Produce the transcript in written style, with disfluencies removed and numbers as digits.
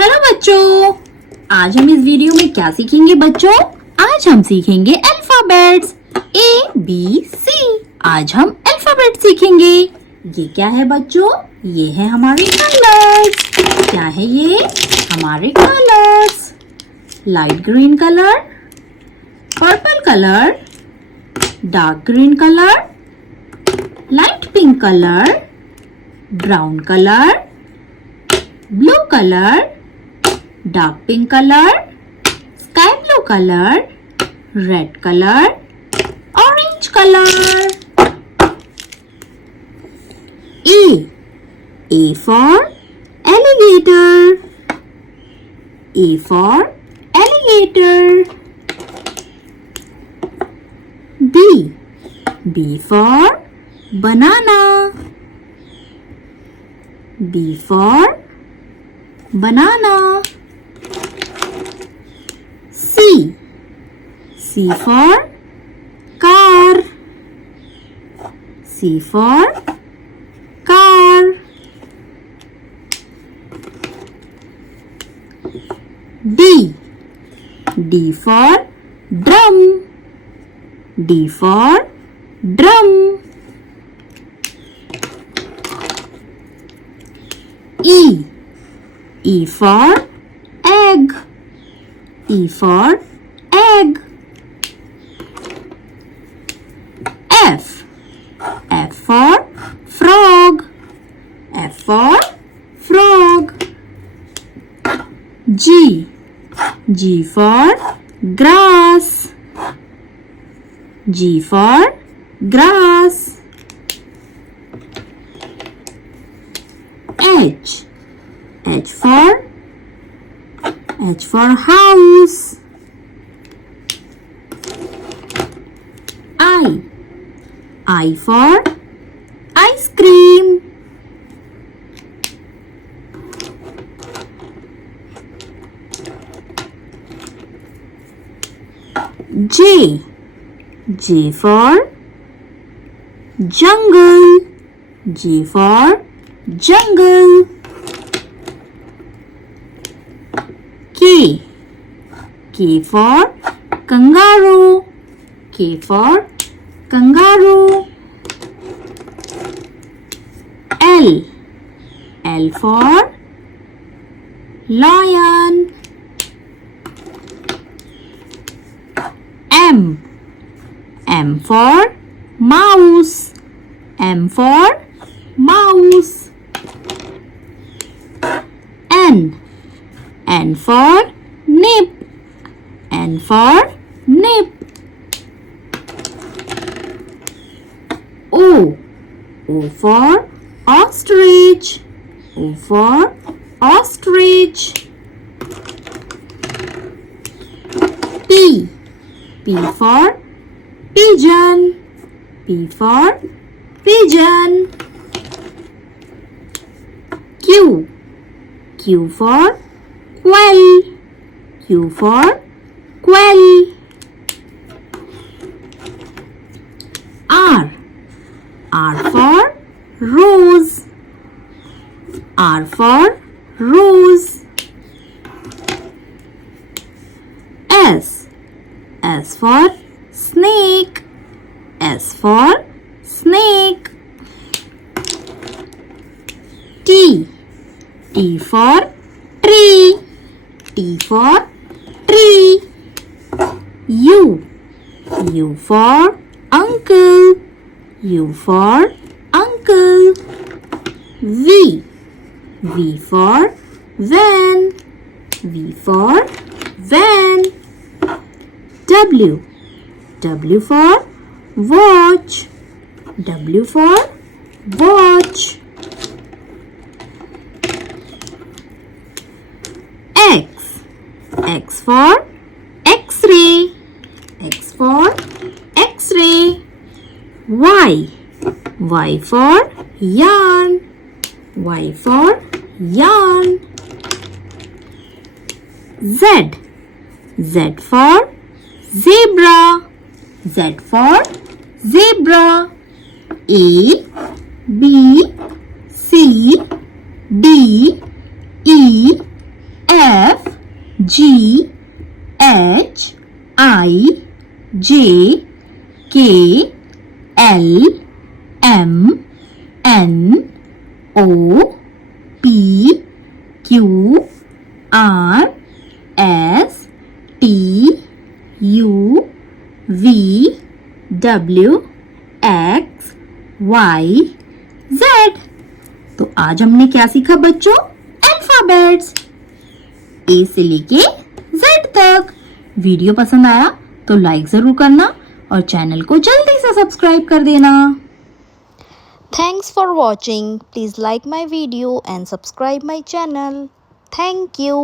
Hello बच्चों, आज हम इस वीडियो में क्या सीखेंगे बच्चों? आज हम सीखेंगे अल्फाबेट्स ABC। आज हम अल्फाबेट सीखेंगे। ये क्या है बच्चों? ये है हमारे कलर्स। क्या है ये? हमारे colours. Light green colour, purple colour, dark green colour, light pink colour, brown colour, blue colour, dark pink colour, sky blue colour, red colour, orange colour. A for alligator. A for alligator. B for banana. B for banana. C for car. C for car. D for drum. D for drum. E for egg. E for egg. F for frog. F for frog. G for grass. G for grass. H for house. I for ice cream. J for jungle. J for jungle. K for kangaroo. K for kangaroo. L for lion. M for mouse. M for mouse. N for nip. N for nip. O for ostrich. O for ostrich. P for pigeon. P for pigeon. Q for quail. Q for quail. R for rose. R for rose. S for snake. S for snake. T for tree. T for tree. U for uncle. U for uncle. V for van. V for van. W for watch. W for watch. X for x-ray. X for x-ray. Y for yarn. Y for yarn. Z for zebra. Z for zebra. A B C D E ABCDEFGHIJKLMNOPQRSTUVW XYZ। तो आज हमने क्या सीखा बच्चों? Alphabets ए से लेके Z तक। Video पसंद आया तो लाइक जरूर करना और चैनल को जल्दी से सब्सक्राइब कर देना। Thanks for watching. Please like my video and subscribe my channel. Thank you.